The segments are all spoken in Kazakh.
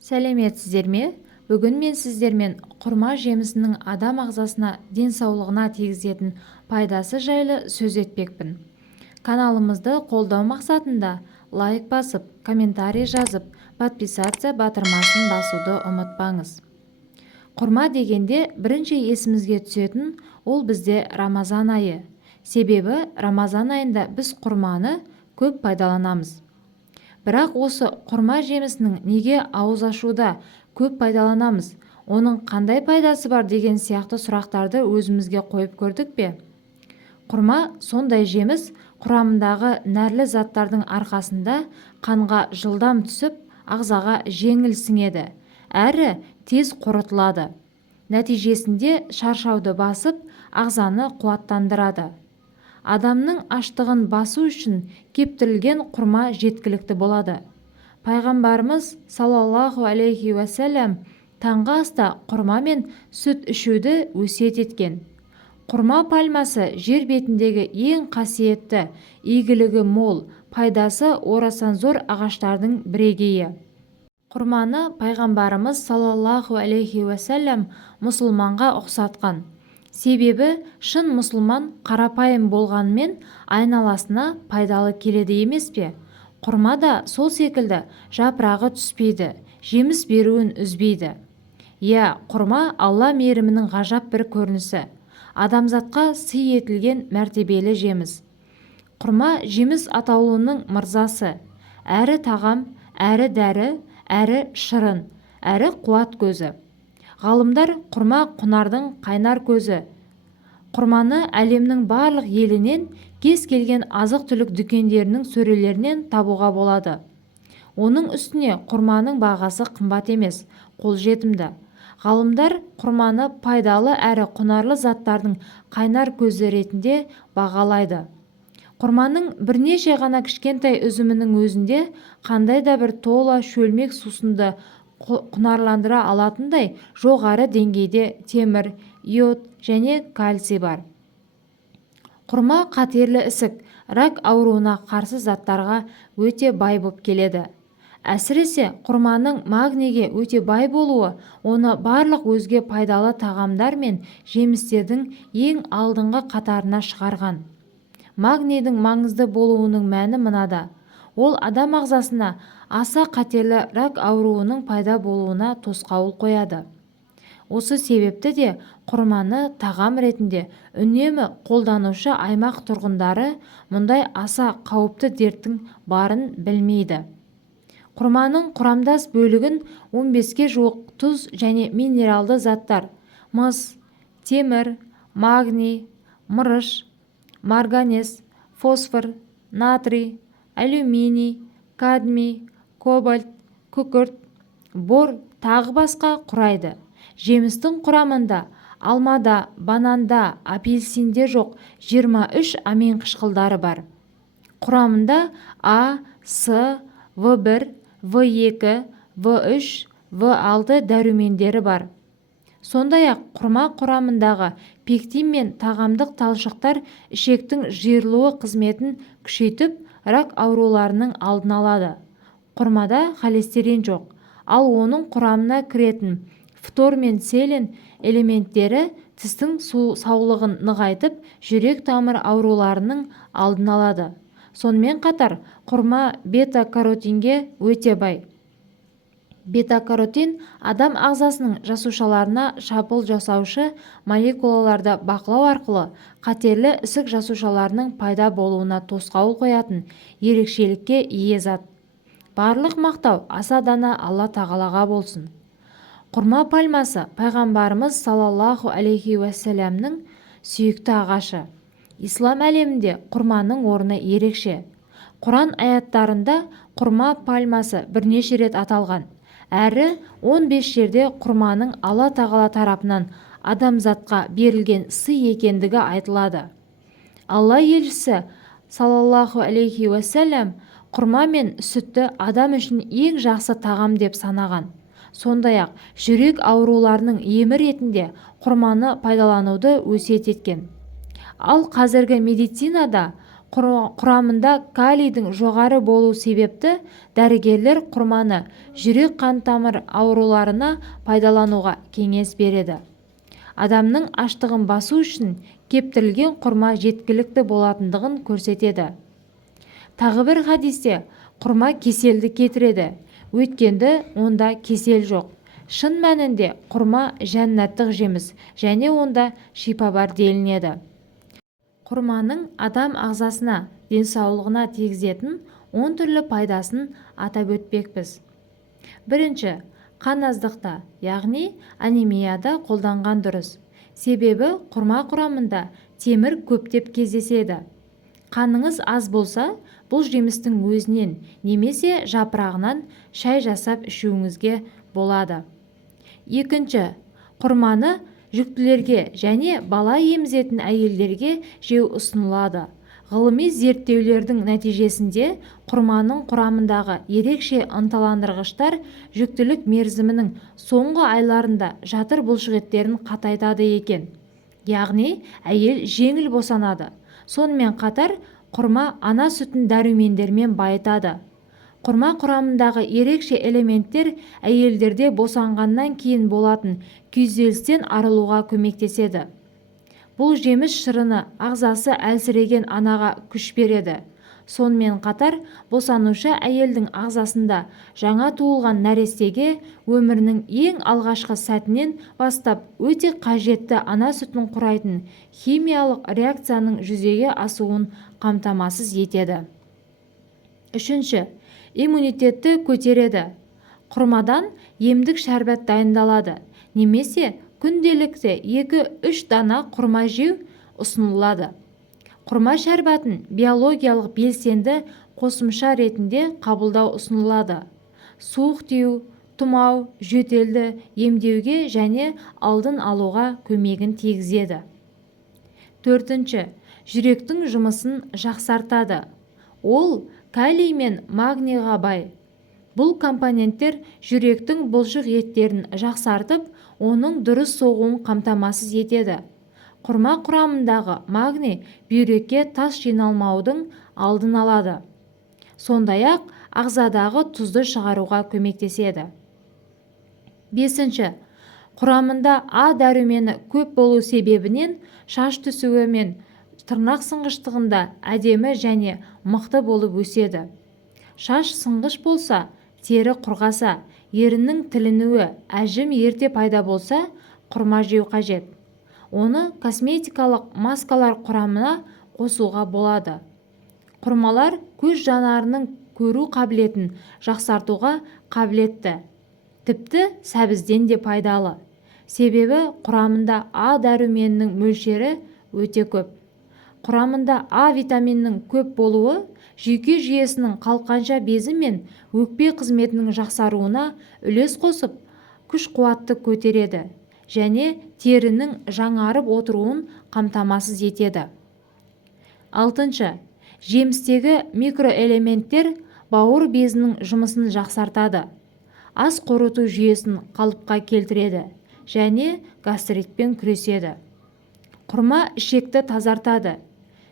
Сәлеметсіздер ме? Бүгін мен сіздермен құрма жемісінің адам ағзасына, денсаулығына тигізетін пайдасы жайлы сөз етпекпін. Каналымызды қолдау мақсатында лайк басып, комментарий жазып, подписация батырмасын басуды ұмытпаңыз. Құрма дегенде бірінші есімізге түсетін ол бізде Рамазан айы. Себебі Рамазан айында біз құрманы көп пайдаланамыз. Бірақ осы құрма жемісінің неге ауыз ашуда көп пайдаланамыз, оның қандай пайдасы бар деген сияқты сұрақтарды өзімізге қойып көрдік пе? Құрма сондай жеміс, құрамындағы нәрлі заттардың арқасында қанға жылдам түсіп, ағзаға жеңіл сіңеді, әрі тез қорытылады. Нәтижесінде шаршауды басып, ағзаны қуаттандырады. Адамның аштығын басу үшін кептірілген құрма жеткілікті болады. Пайғамбарымыз саллаллаху алейхи уәсәләм таңғы аста құрма мен сүт ішуді өсиет еткен. Құрма пальмасы жер бетіндегі ең қасиетті, игілігі мол, пайдасы орасан зор ағаштардың бірегейі. Құрманы пайғамбарымыз саллаллаху алейхи уәсәләм мұсылманға ұқсатқан. Себебі шын мұсылман қарапайым болғанмен айналасына пайдалы келеді емес пе? Құрма да сол секілді жапырағы түспейді, жеміс беруін үзбейді. Құрма Алла мейірімінің ғажап бір көрінісі. Адамзатқа сый етілген мәртебелі жеміс. Құрма жеміс атаулының мырзасы. Әрі тағам, әрі дәрі, әрі шырын, әрі қуат көзі. Ғалымдар құрма құнардың қайнар көзі. Құрманы әлемнің барлық елінен, кез келген азық-түлік дүкендерінің сөрелерінен табуға болады. Оның үстіне құрманың бағасы қымбат емес, қолжетімді. Ғалымдар құрманы пайдалы әрі құнарлы заттардың қайнар көзі ретінде бағалайды. Құрманың бірнеше ғана кішкентай үзімінің өзінде қандай да бір тола шөлмек сусынды құнарландыра алатындай жоғары деңгейде темір, йод және кальций бар. Құрма қатерлі ісік, рак ауруына қарсы заттарға өте бай болып келеді. Әсіресе құрманың магнийге өте бай болуы оны барлық өзге пайдалы тағамдар мен жемістердің ең алдыңғы қатарына шығарған. Магнийдің маңызды болуының мәні мынада: ол адам ағзасына аса қатерлі рак ауруының пайда болуына тосқауыл қояды. Осы себепті де құрманы тағам ретінде үнемі қолданушы аймақ тұрғындары мұндай аса қауіпті дерттің барын білмейді. Құрманың құрамдас бөлігін 15-ке жуық тұз және минералды заттар: мыс, темір, магний, мырыш, марганец, фосфор, натрий, алюминий, кадмий, кобальт, күкірт, бор тағы басқа құрайды. Жемістің құрамында алмада, бананда, апельсинде жоқ 23 амин қышқылдары бар. Құрамында А, С, В1, В2, В3, В6 дәрумендері бар. Сондай-ақ құрма құрамындағы пектин мен тағамдық талшықтар ішектің жиырылуы қызметін күшейтіп, рак ауруларының алдын алады. Құрмада холестерин жоқ, ал оның құрамына кіретін фтор мен селен элементтері тістің саулығын нығайтып, жүрек-тамыр ауруларының алдын алады. Сонымен қатар құрма бета-каротинге өте бай. Бета-каротин адам ағзасының жасушаларына шабуыл жасаушы молекулаларды бақылау арқылы қатерлі ісік жасушаларының пайда болуына тосқауыл қоятын ерекшелікке ие зат. Барлық мақтау аса дана Алла тағалаға болсын. Құрма пальмасы пайғамбарымыз саллаллаху алейхи уәсәләмнің сүйікті ағашы. Ислам әлемінде құрманың орны ерекше. Құран аяттарында құрма пальмасы бірнеше рет аталған, әрі 15 жерде құрманың Алла тағала тарапынан адамзатқа берілген сый екендігі айтылады. Алла елшісі саллаллаху алейхи уәсәләм құрма мен сүтті адам үшін ең жақсы тағам деп санаған. Сондай-ақ жүрек ауруларының емі ретінде құрманы пайдалануды өсиет еткен. Ал қазіргі медицинада Құрамында калийдің жоғары болу себепті дәрігерлер құрманы жүрек қан тамыр ауруларына пайдалануға кеңес береді. Адамның аштығын басу үшін кептірілген құрма жеткілікті болатындығын көрсетеді. Тағы бір хадисте құрма кеселді кетіреді, өйткенді онда кесел жоқ. Шын мәнінде құрма жәннаттық жеміс және онда шипа бар делінеді. Құрманың адам ағзасына, денсаулығына тигізетін 10 түрлі пайдасын атап өтпекпіз. Бірінші, қан аздықта, яғни анемияда қолданған дұрыс. Себебі құрма құрамында темір көптеп кездеседі. Қаныңыз аз болса, бұл жемістің өзінен немесе жапырағынан шай жасап ішуіңізге болады. Екінші, құрманы жүктілерге және бала емізетін әйелдерге жеу ұсынылады. Ғылыми зерттеулердің нәтижесінде құрманың құрамындағы ерекше ынталандырғыштар жүктілік мерзімінің соңғы айларында жатыр бұлшықеттерін қатайтады екен. Яғни әйел жеңіл босанады. Сонымен қатар құрма ана сүтін дәрумендермен байытады. Құрма құрамындағы ерекше элементтер әйелдерде босанғаннан кейін болатын күйзелістен арылуға көмектеседі. Бұл жеміс шырыны ағзасы әлсіреген анаға күш береді. Сонымен қатар босанушы әйелдің ағзасында жаңа туылған нәрестеге өмірінің ең алғашқы сәтінен бастап өте қажетті ана сүтін құрайтын химиялық реакцияның жүзеге асуын қамтамасыз етеді. Үшінші, иммунитетті көтереді. Құрмадан емдік шәрбат дайындалады, немесе күнделікті 2-3 дана құрма жеу ұсынылады. Құрма шәрбатын биологиялық белсенді қосымша ретінде қабылдау ұсынылады. Суық тию, тұмау, жөтелді емдеуге және алдын алуға көмегін тигізеді. Төртінші, жүректің жұмысын жақсартады. Ол калий мен магнийға бай. Бұл компоненттер жүректің бұлшық еттерін жақсартып, оның дұрыс соғуын қамтамасыз етеді. Құрма құрамындағы магний бүйрекке тас жиналмаудың алдын алады. Сондай-ақ ағзадағы тұзды шығаруға көмектеседі. Бесінші, құрамында А дәрумені көп болу себебінен шаш түсуі мен тырнақ сынғыштығында әдемі және мықты болып өседі. Шаш сынғыш болса, тері құрғаса, еріннің тілінуі, әжім ерте пайда болса, құрма жеу қажет. Оны косметикалық маскалар құрамына қосуға болады. Құрмалар көз жанарының көру қабілетін жақсартуға қабілетті. Тіпті сәбізден де пайдалы. Себебі құрамында А дәруменінің мөлшері өте көп. Құрамында А витаминінің көп болуы жүйке жүйесінің қалқанша безі мен өкпе қызметінің жақсаруына үлес қосып, күш-қуатты көтереді және терінің жаңарып отыруын қамтамасыз етеді. Алтыншы, жемістегі микроэлементтер бауыр безінің жұмысын жақсартады. Ас қорыту жүйесін қалыпқа келтіреді және гастритпен күреседі. Құрма ішекті тазартады.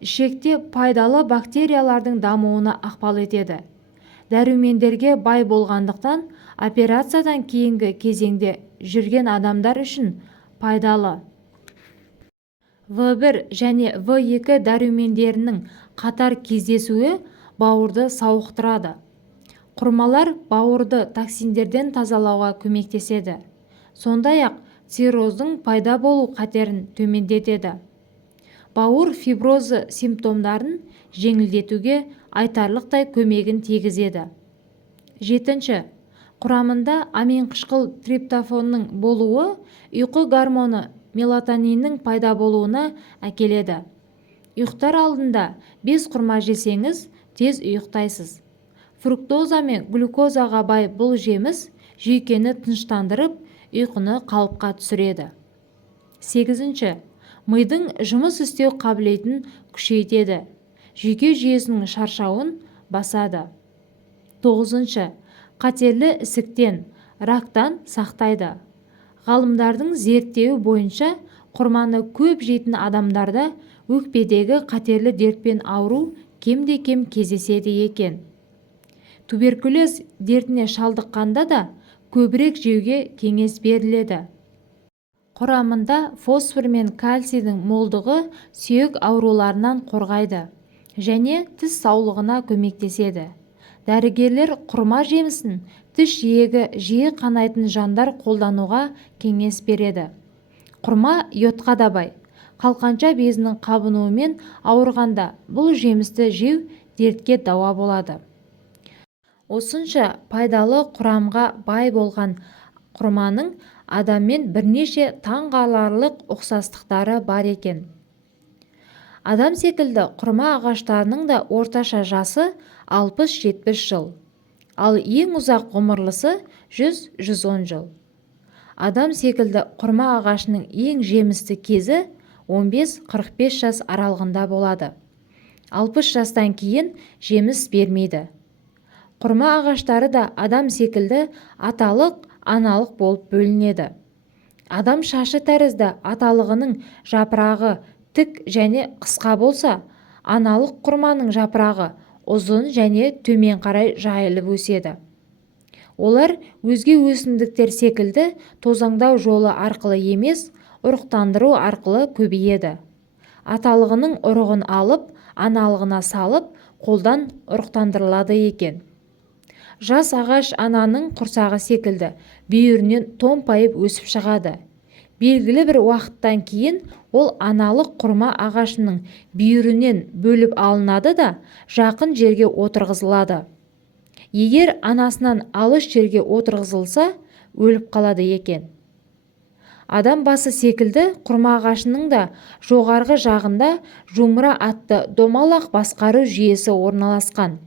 Ішекте пайдалы бактериялардың дамуына ықпал етеді. Дәрумендерге бай болғандықтан операциядан кейінгі кезеңде жүрген адамдар үшін пайдалы. В1 және В2 дәрумендерінің қатар кездесуі бауырды сауықтырады. Құрмалар бауырды токсиндерден тазалауға көмектеседі. Сондай-ақ цирроздың пайда болу қатерін төмендетеді. Бауыр фиброзы симптомдарын жеңілдетуге айтарлықтай көмегін тигізеді. Жетінші, құрамында аминқышқыл триптофанның болуы ұйқы гормоны мелатониннің пайда болуына әкеледі. Ұйықтар алдында 5 құрма жесеңіз, тез ұйықтайсыз. Фруктоза мен глюкозаға бай бұл жеміс жүйкені тыныштандырып, ұйқыны қалыпқа түсіреді. 8. Мидың жұмыс істеу қабілетін күшейтеді. Жүйке жүйесінің шаршауын басады. 9. Қатерлі ісіктен, рактан сақтайды. Ғалымдардың зерттеуі бойынша құрманы көп жейтін адамдарда өкпедегі қатерлі дертпен ауру кемде-кем кездеседі екен. Туберкулез дертіне шалдыққанда да көбірек жеуге кеңес беріледі. Құрамында фосфор мен кальцийдің молдығы сүйек ауруларынан қорғайды және тіс саулығына көмектеседі. Дәрігерлер құрма жемісін тіс жиегі жиі қанайтын жандар қолдануға кеңес береді. Құрма йодқа да бай. Қалқанша безінің қабынуымен ауырғанда бұл жемісті жеу дертке дауа болады. Осынша пайдалы құрамға бай болған құрманың адаммен бірнеше таңғаларлық ұқсастықтары бар екен. Адам секілді құрма ағаштарының да орташа жасы 60-70 жыл, ал ең ұзақ ғұмырлысы 100-110 жыл. Адам секілді құрма ағашының ең жемісті кезі 15-45 жас аралығында болады. 60 жастан кейін жеміс бермейді. Құрма ағаштары да адам секілді аталық, аналық болып бөлінеді. Адам шашы тәрізді аталығының жапырағы тік және қысқа болса, аналық құрманың жапырағы ұзын және төмен қарай жайылып өседі. Олар өзге өсімдіктер секілді тозаңдау жолы арқылы емес, ұрықтандыру арқылы көбейеді. Аталығының ұрығын алып, аналығына салып, қолдан ұрықтандырылады екен. Жас ағаш ананың құрсағы секілді бүйірінен томпайып өсіп шығады. Белгілі бір уақыттан кейін ол аналық құрма ағашының бүйірінен бөліп алынады да жақын жерге отырғызылады. Егер анасынан алыс жерге отырғызылса, өліп қалады екен. Адам басы секілді құрма ағашының да жоғарғы жағында жұмыра атты домалақ басқару жүйесі орналасқан.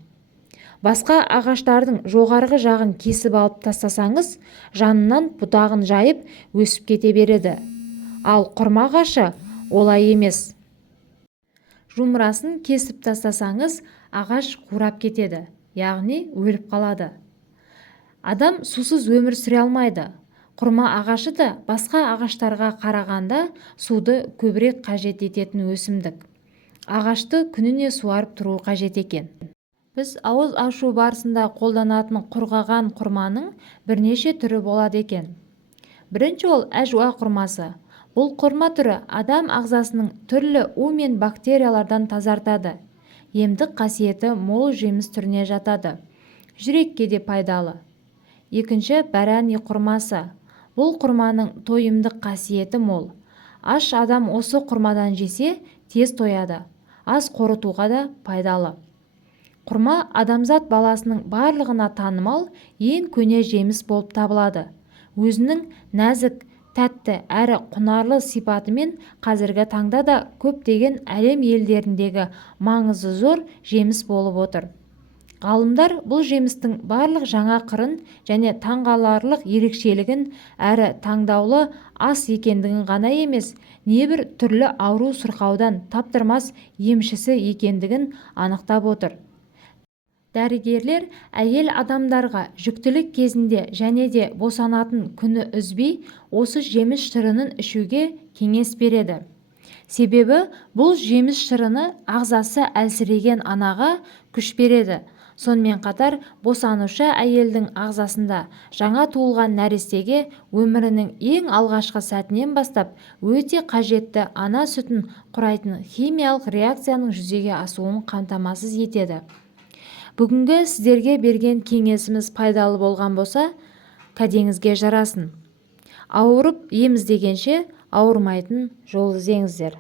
Басқа ағаштардың жоғарғы жағын кесіп алып тастасаңыз, жанынан бұтағын жайып өсіп кете береді. Ал құрма ағашы олай емес. Жұмырасын кесіп тастасаңыз, ағаш қурап кетеді, яғни өліп қалады. Адам сусыз өмір сүре алмайды. Құрма ағашы да басқа ағаштарға қарағанда суды көбірек қажет ететін өсімдік. Ағашты күніне суарып тұру қажет екен. Біз ауыз ашу барысында қолданатын құрғаған құрманың бірнеше түрі болады екен. Бірінші ол әжуа құрмасы. Бұл құрма түрі адам ағзасының түрлі у мен бактериялардан тазартады. Емдік қасиеті мол жеміс түріне жатады. Жүрекке де пайдалы. Екінші бәрәни құрмасы. Бұл құрманың тойымдық қасиеті мол. Аш адам осы құрмадан жесе тез тояды. Ас қорытуға да пайдалы. Құрма адамзат баласының барлығына танымал ең көне жеміс болып табылады. Өзінің нәзік, тәтті әрі құнарлы сипатымен қазіргі таңда да көптеген әлем елдеріндегі маңызы зор жеміс болып отыр. Ғалымдар бұл жемістің барлық жаңа қырын және таңғаларлық ерекшелігін әрі таңдаулы ас екендігін ғана емес, небір түрлі ауру сырқаудан таптырмас емшісі екендігін анықтап отыр. Дәрігерлер әйел адамдарға жүктілік кезінде және де босанатын күні үзбей осы жеміс шырынын ішуге кеңес береді. Себебі бұл жеміс шырыны ағзасы әлсіреген анаға күш береді. Сонымен қатар босанушы әйелдің ағзасында жаңа туылған нәрестеге өмірінің ең алғашқы сәтінен бастап өте қажетті ана сүтін құрайтын химиялық реакцияның жүзеге асуын қамтамасыз етеді. Бүгінгі сіздерге берген кеңесіміз пайдалы болған болса, кәдеңізге жарасын. Ауырып ем іздегенше ауырмайтын жол іздеңіздер.